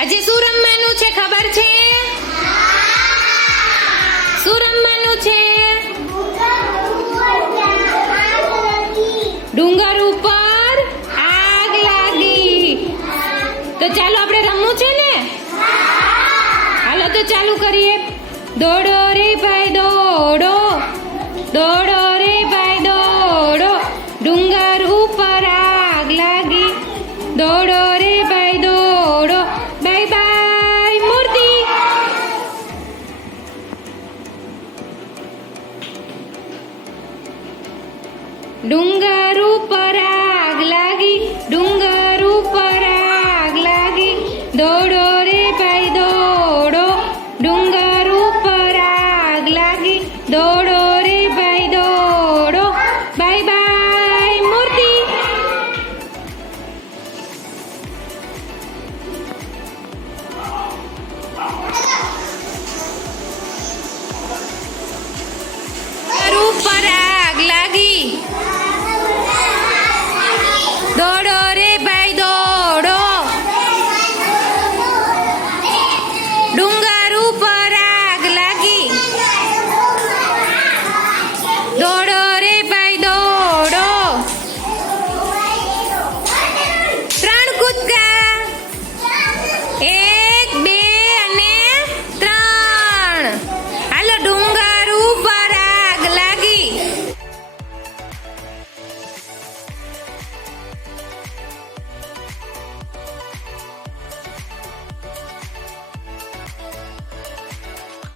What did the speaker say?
આજે શું રમવાનું છે ખબર છે? શું રમવાનું છે? ડુંગર ઉપર આગ લાગી. તો ચાલો આપણે રમવું છે ને? હાલો તો ચાલુ કરીએ. દોડો રે ભાઈ દોડો, દોડો રે ભાઈ દોડો, ડુંગર ઉપર આગ લાગી. દોડો રે ભાઈ દોડો, બાય બાય મૂર્તિ. ડુંગર ઉપર આગ લાગી, ડુંગર ઉપર આગ લાગી. દોડો